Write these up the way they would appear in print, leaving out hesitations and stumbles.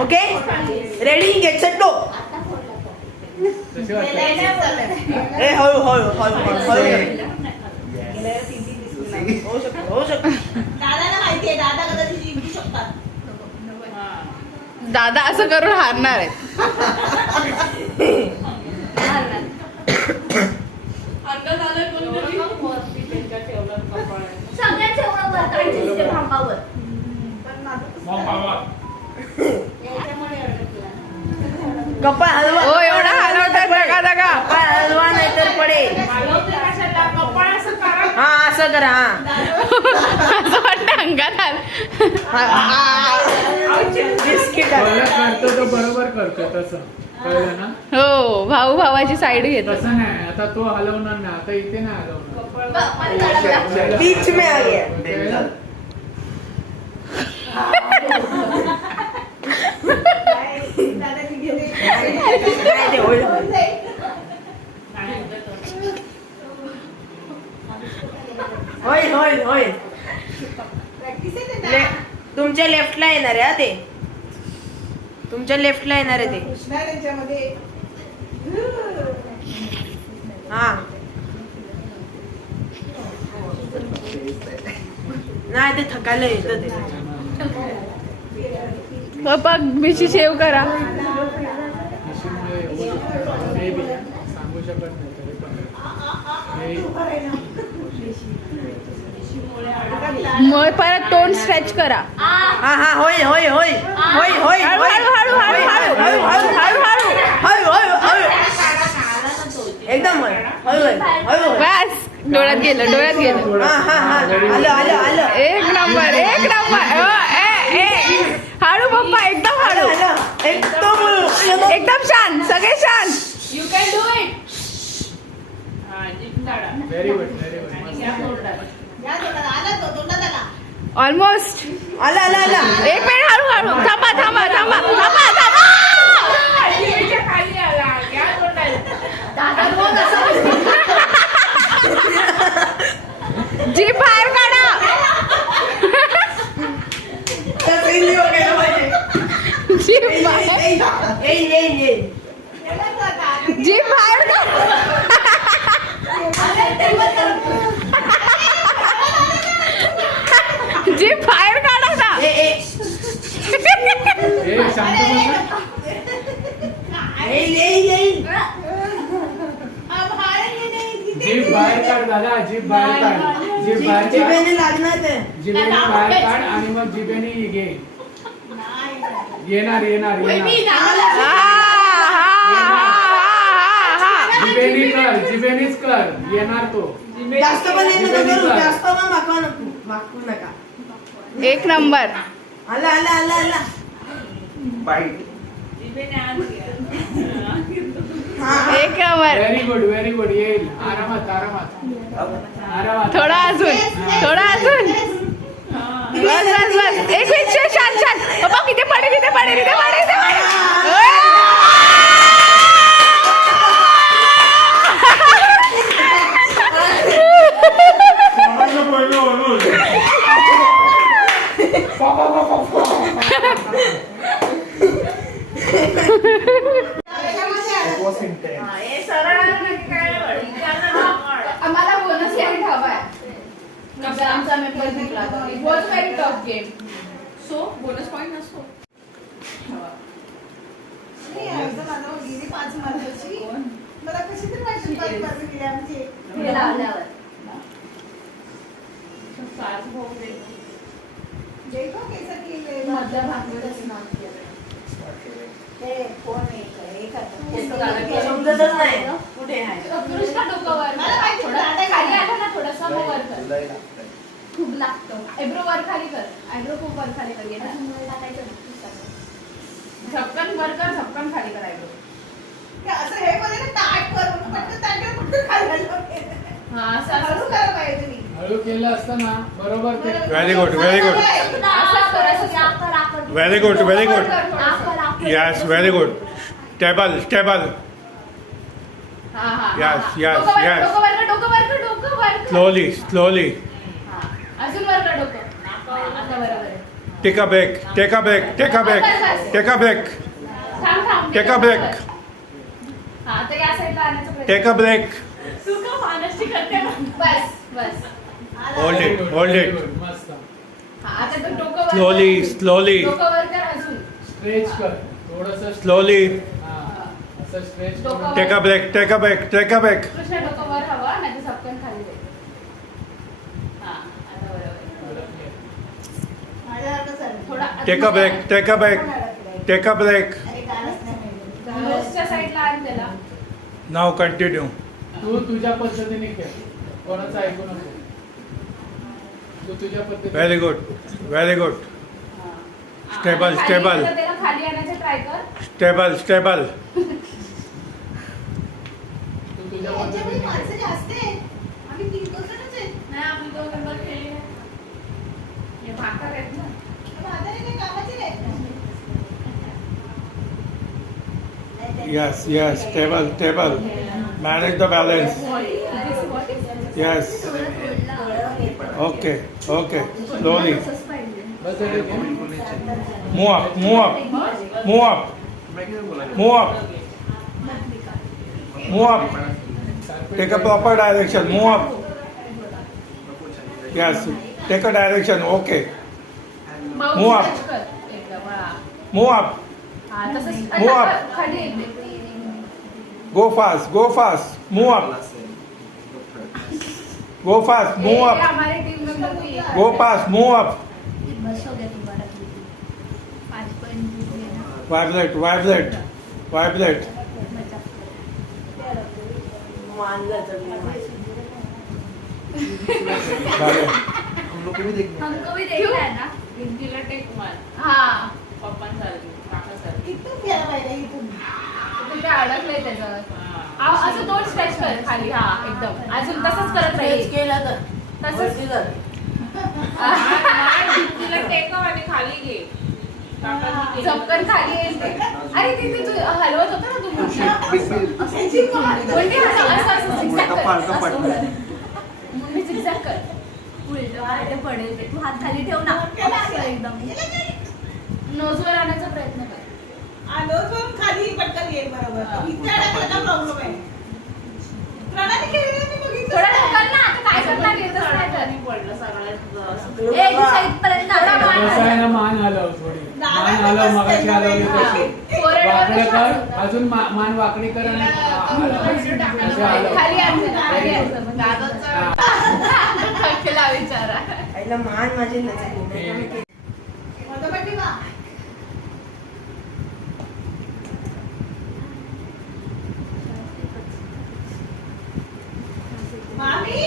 Okay ready get set go. ए हळू हळू हळू हळू होऊ शकतो. दादाला माहितीये दादा कदाचित जिंकू शकतात. दादा असं करून हारणार आहे. कपाळ हलवा. हो एवढा हलवतात नका नका. कपाळ हलवा नाहीतर पडेल. हा असं करा. असं वाटतं अंगात आलं. बिस्किट करतो तो बरोबर करतो तसं कळलं ना. हो भाऊ भावाची साईड घेतो. तसं नाही आता तो हलवणार नाही. आता इथे नाही हलवणार. बीच में आ गया. होय होय होय. तुमच्या लेफ्टला येणार आहे ते. तुमच्या लेफ्टला येणार आहे ते. हा नाही ते थकायला येतं ते. पप्पा मिशी शेव करा. सांगू शकत नाही तरी पण मग परत तोंड स्ट्रेच करा. हा हा होय होय होय होय होय हळू हळू हळू हळू हळू हळू हळू हळू हळू हळू हळू एकदम हळू हळू हळू. बस डोळ्यात गेलं डोळ्यात गेलं. हा हा हा आलं आलं आलं. एक नंबर एक नंबर. हळू पप्पा एकदम हळू. एकदम एकदम छान सगळे छान. You can do it. Very good very good. आला तो तोंडात आला. ऑलमोस्ट. आलं आलं आलं. एक मिनिट हळू हळू थांबा थांबा थांबा थांबा थांबा. जीभ बाहेर काढा. जीभ बाहेर जीभ बाहेर काढा. जीभ बाहेर काढा ना. शांत जीभ बाहेर काढ दादा. जीभ बाहेर काढ. जीभ बाहेर काढ. जिभेने लागणार ते. जिभेने बाहेर काढ आणि मग जिभेने घे. येणार येणार जिभेने कर. जिभेनेच कर येणार तो. जास्त पण जास्त पण मागवू नका. एक नंबर. आलं आलं आलं आलं. एक number. Very good very good. येईल आरामात आरामात आरामात. थोडा अजून थोडा अजून. बस बस बस. एक मिनिट छान छान. बाबा इथे पडेल इथे पडेल इथे पडेल इथे पडेल. आम्हाला बोनस यायला हवाय. आमचा मेंबर जिंकला. It was very tough game. So bonus point नसतो. मला कशी तरी वाटतं 5 मार्क दिले आमचे. देखो कैसा खेल रहे हैं. मधल्या भागवतच नाव केलं. हे कोण एक समजतच नाही कुठे आहे. उत्कृष्ट डोकावर. मला माहिती थोडं खाली आलं ना थोडं खाली कर. आयब्रो खूप वर खाली कर. झपकन वर कर, झपकन खाली कर आयब्रो. ते असं हे बोलले ना ताट करून पटकन ताट पटकन खाली घालून. हा असं हळू असं करा पाहिजे तुम्ही. हळू केलं असतं ना बरोबर ते. Very good, very good. असं कर, असं कर. Very good, very वर good. कर थोडंसं. Yes, very good. Stable, stable. हा हा. Yes, हा. yes, डोकं वर, yes. डोकं वर कर, डोकं वर कर, डोकं वर कर. Slowly, slowly. हा. अजून वर कर डोकं. हा, आता बरोबर आहे. Take a break, take a break, take a break, take a break, थांब थांब. take a break, हा आता या साईडला आणण्याचा प्रयत्न. take a break. तू का मानसी करते बस बस. Hold it, hold Very it. good, मस्त. हा आता तो डोकं वर Slowly, कर. slowly, डोकं वर कर अजून. स्ट्रेच कर थोडस. slowly. हा असं स्ट्रेच डोकं कर. Take a break, take a break, take a break. Krishna डोकं वर हवं नाही तर झपकन खाली दे. हा आता बरोबर. माझ्यासारखं सर. थोडा Take a break, take a break, take a break. अरे गाणंच नाही माहिती. नोजच्या साईडला आण त्याला. Now continue. तू तुझ्या पद्धतीने खेळ, कोणाचं ऐकू नको. तू तुझ्या पद्धतीने. Very good, very good. हा. Stable, आणि खाली stable. येतं त्याला खाली आणायचं ट्राय कर. Stable, stable. तू तुझ्या यांच्यामध्ये पद्धतीने माणसं खेळ. जास्त आहेत. आम्ही 3 दिवसांच आहेत. नाही आपली 2 नंबर खेळली नाही. हे भाकर आहेत ना. म्हातारे काही कामाचे नाहीत. Yes, yes, stable, stable. Manage the balance. Yes. Okay, okay. Slowly. बस झालं की? Move up, move up, move up, move up, move up. Take a proper direction. Move up. Yes. Take a direction. Okay. Mouse Move up. Touch कर. एकदम हा. Move up. हा तसंच Move up. खाली येते. Go fast. Go fast. Move up. Go fast. Move ये up. हमारे team member को ये Go fast. Move up. Vibrate. Vibrate. Vibrate. झाले. हमको भी देखना है ना. तिला टेक मार. हा इथून गेला पाहिजे इथून. तिथे अडकलंय त्याच्यावर. असं दोन स्ट्रेच कर खाली. हा एकदम अजून तसंच करत स्ट्रेच राहील. केलं तर तसंच वरती कर. तिला टेकव आणि खाली घे. झपकन खाली येईल ते. अरे तिथे तू हलवत होता ना तू असायची महाग. कोणती असं असं zigzag कर. कपाळ, कपाळ. मम्मी zigzag कर. उलटं पालटं पडेल ते. तू हात खाली ठेव ना. असं एकदम. नोजवर आणायचा प्रयत्न कर. आलोच खाली पटकन येईल बरोबर. इथे अडकला प्रॉब्लेम आहे. प्रणाली केली नाही बघितलं. थोडा कर ना. आता काय करणार येतच नाही तर. पडलं सगळ्यात. ए, तू साईडपर्यंत आला. कसं आहे ना, मान हलव थोडी. मान हलव, मगाशी हलवली तशी. वाकडं कर, अजून मान वाकडी कर आणि असे हलव. खाली आणलं. खाली आणलं. दादाचा केला विचारा. आईला मान माझी नसेल. मधोमधी वा. मामी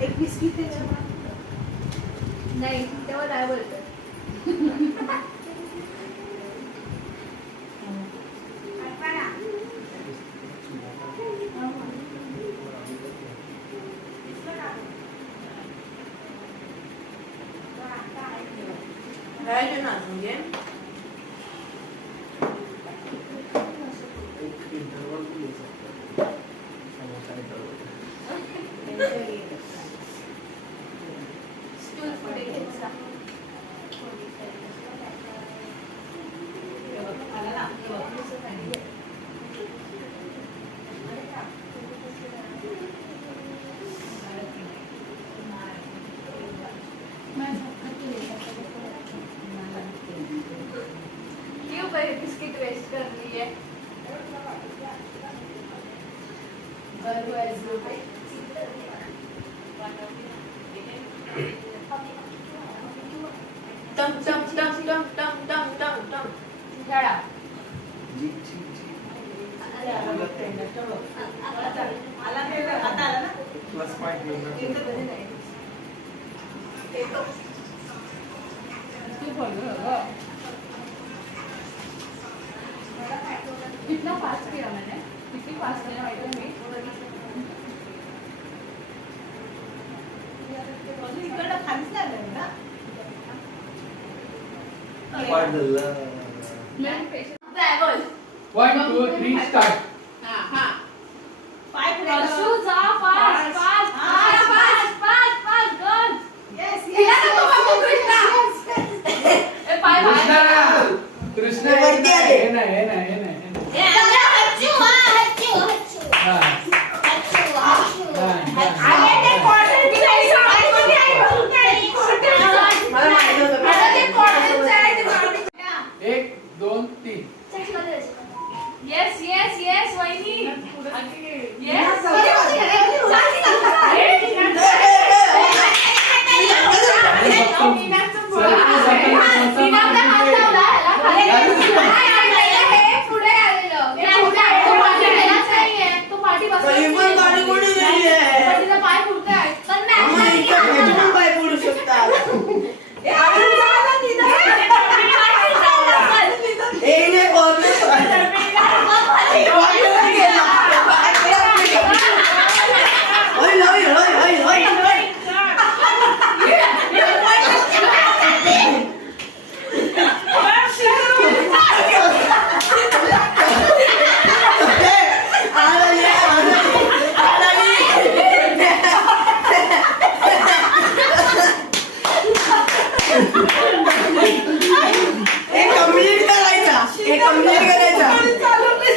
एक बिस्किट त्याच्यावर. नाही तेव्हा काय बोलतो. राहायचे ना अजून घे. स्टूल पुढे घ्यायचा. क्यों भाई बिस्किट वेस्ट कर रही है. टम टम टम टम. आला नाही तर आता आला ना प्लस पॉईंट कितना फास्ट किया मैंने कितनी फास्ट किया इकडं खालीच नाही आलं ना ड्रॅगन 1 2 3 स्टार्ट पाय पुढे वर्षू जा fast fast fast fast fast gun yes हिला नको बघू कृष्णा ए पाय कृष्णा बाहेर कृष्णा वरती आले. हे नाही हे नाही हे नाही हा. मला माहिती होतं. एक दोन तीन येस येस येस वहिनी येस तरी पण गाडी कोणी गेली आहे? पाय फुटत आहे आम्हाला इकडे कुठून पाय पडू शकतात? हे नाही corner. corner गेला. होय, होय, होय, होय, होय.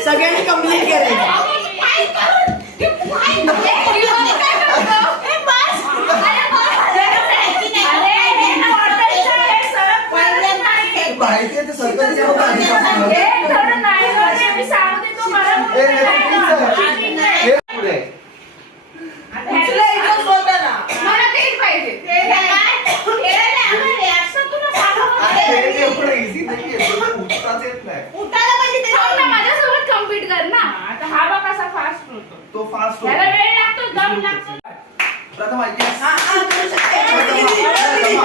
सगळ्यांनी कम्प्लीट करायचं. मला तेच पाहिजे माझ्यासोबत कम्प्लीट कर ना आता हा बघ कसा फास्ट होतो तो फास्ट त्याला वेळ लागतो दम लागतो प्रथम हा, हा, करू शकते.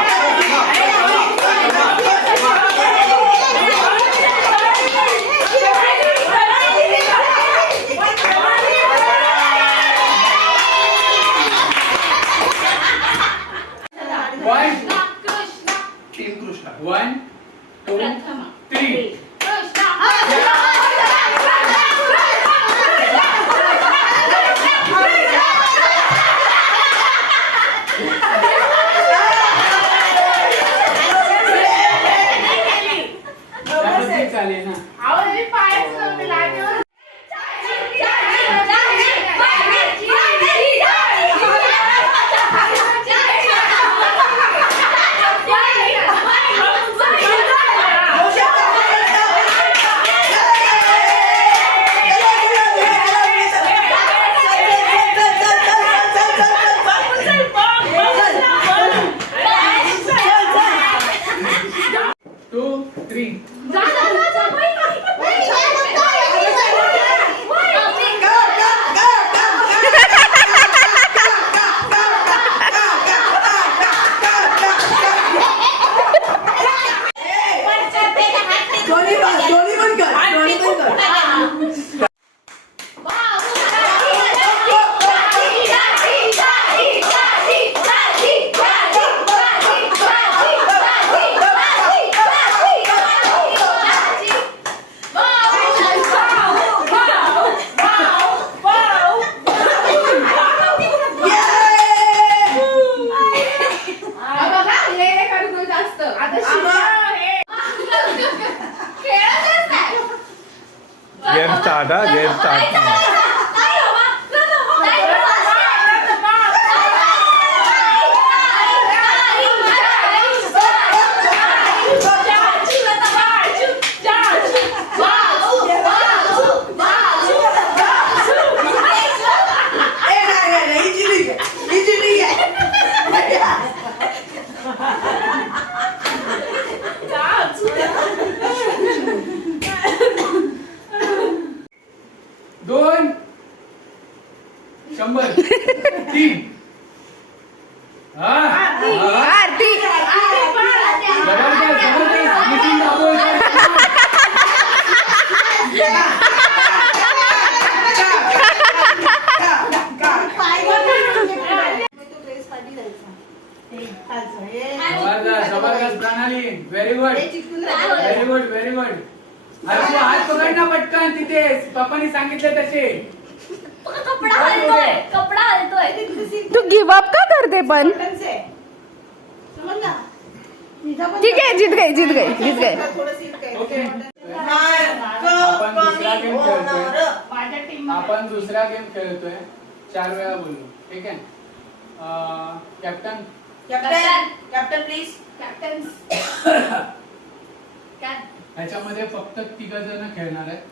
वन कृष्णा टीम कृष्णा 1 2 3 चालेल ना. आवड पायच करून लाटेवर दोन्ही पण कर, दोन्ही पण कर. गेम स्टार्ट हा गेम स्टार्ट दोन जबरदस्त प्रणाली. Very good very good very good. अरे तू हात पकड ना पटकन तिथे पप्पानी सांगितले तसे. कपडा हलतोय कपडा हलतोय. तू गिव अप का करते पण? समज ना ठीक आहे, जीत गई जीत गई जीत गई. ओके आपण दुसरा गेम खेळतोय. 4 वेळा बोललो. ठीक आहे. Captain captain please. कॅप्टन ह्याच्यामध्ये फक्त 3 जण खेळणार आहेत.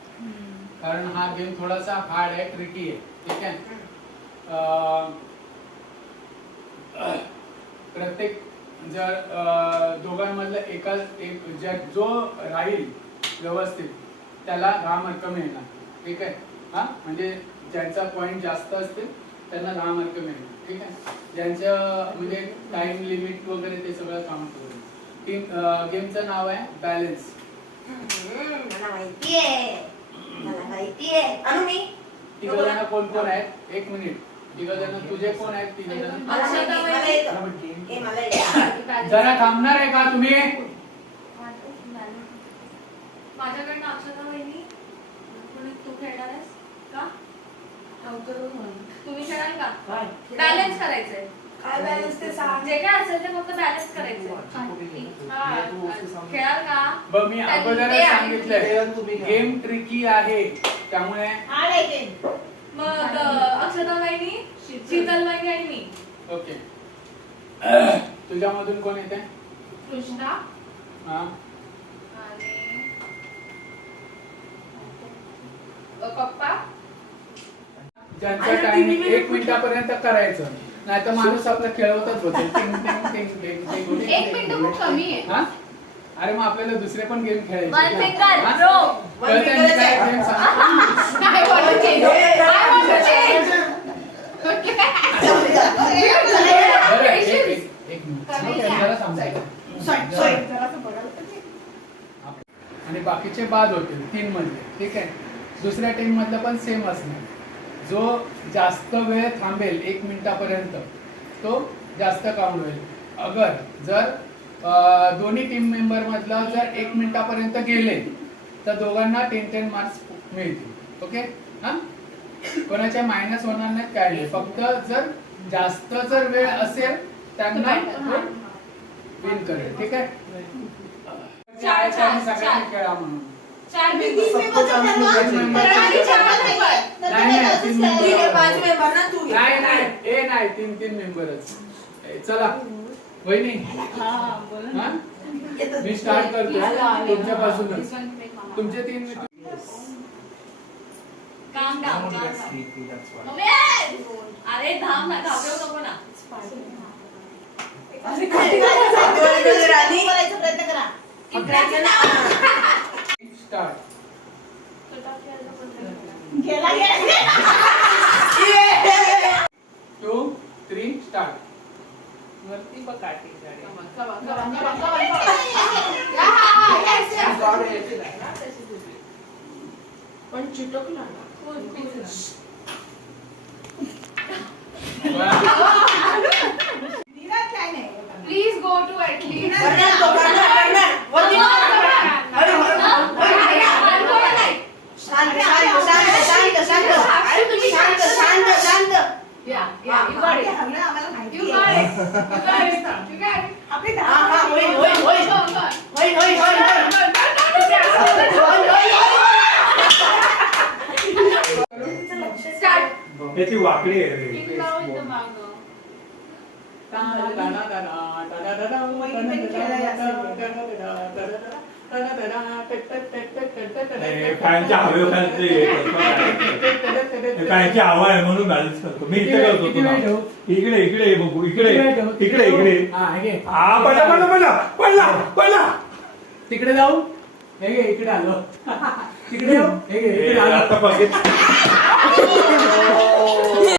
कारण हा गेम थोडासा हार्ड आहे, ट्रिकी आहे. ठीक आहे. प्रत्येक जर दोघांमधलं जो राहील व्यवस्थित त्याला 10 मार्क मिळणार. ठीक आहे. हा म्हणजे ज्यांचा पॉइंट जास्त असतील त्यांना 10 मार्क मिळणार. ठीक आहे. ज्यांचं म्हणजे टाइम लिमिट वगैरे ते सगळं काउंट करून. गेमचं नाव आहे बॅलन्स. मला माहितीये अनु मी 3 जण कोण कोण आहेत? 1 मिनिट. 3 जण तुझे कोण आहेत? 3 जण जरा थांबणार आहे का तुम्ही? माझ्याकडनं अक्षता वहिनी तू खेळणार आहेस का? तुम्ही खेळाल का? बॅलन्स करायचंय. काय बॅलन्स ते सांग. जे काय असेल ते फक्त बॅलन्स करायचंय. खेळाल का? बघ मी अगोदरच सांगितलंय गेम ट्रिकी आहे त्यामुळे. मग अक्षता वहिनी, शीतल वहिनी आणि मी. ओके. तुझ्यामधून कोण येते? कृष्णा हा आणि पप्पा. ज्यांचा टाइम 1 मिनिटापर्यंत करायचं, नाही तर माणूस आपला खेळवतच होते. टिंग टिंग टिंग टिंग टिंग. 1 मिनिट खूप कमी आहे. हा अरे मग आपल्याला दुसरे पण गेम खेळायचे. One finger, bro. कळतंय मी काय गेम सांगतो? I want to change. I want to change. बरं, एक मिनिट. जरा समजायचं. आणि बाकीचे बाद होतील 3 मधले. ठीक आहे. दुसऱ्या टीम मधलं पण सेम असणार. जो जास्त वेळ थांबेल 1 मिनिटापर्यंत तो जास्त काउंट होईल. अगर जर दोन्ही टीम मेंबर मधला जर 1 मिनिटापर्यंत गेले तर दोघांना 10 मार्क्स मिळतील. ओके. हा कोणाच्या मायनस होणार नाहीत काय नाही. फक्त जर जास्त जर वेळ असेल त्यांना विन करेल. ठीक आहे. सगळ्यांनी खेळा म्हणून. 4 नाही, नाही 3 मेंबरच. चला वहिनी मी स्टार्ट करतो तुमच्यापासूनच. तुमचे 3 मिनिट. काम डाऊन. अरे धाम ना घाबरवू नको ना. प्रयत्न करा. स्टार्ट. गेला 2 3 स्टार्ट. वरती पकाटी पण चिटकला ना. Please go to at least. ती वाकडी आहे रे. फॅनच्या फॅनची हवा आहे म्हणून बॅलन्स करतो मी. इथे करतो. इकडे इकडे बघू. इकडे इकडे इकडे. हा पडला पडला पडला पडला पडला. तिकडे जाऊ. हे घे इकडे आलो. तिकडे जाऊ. हे घे इकडे आलो.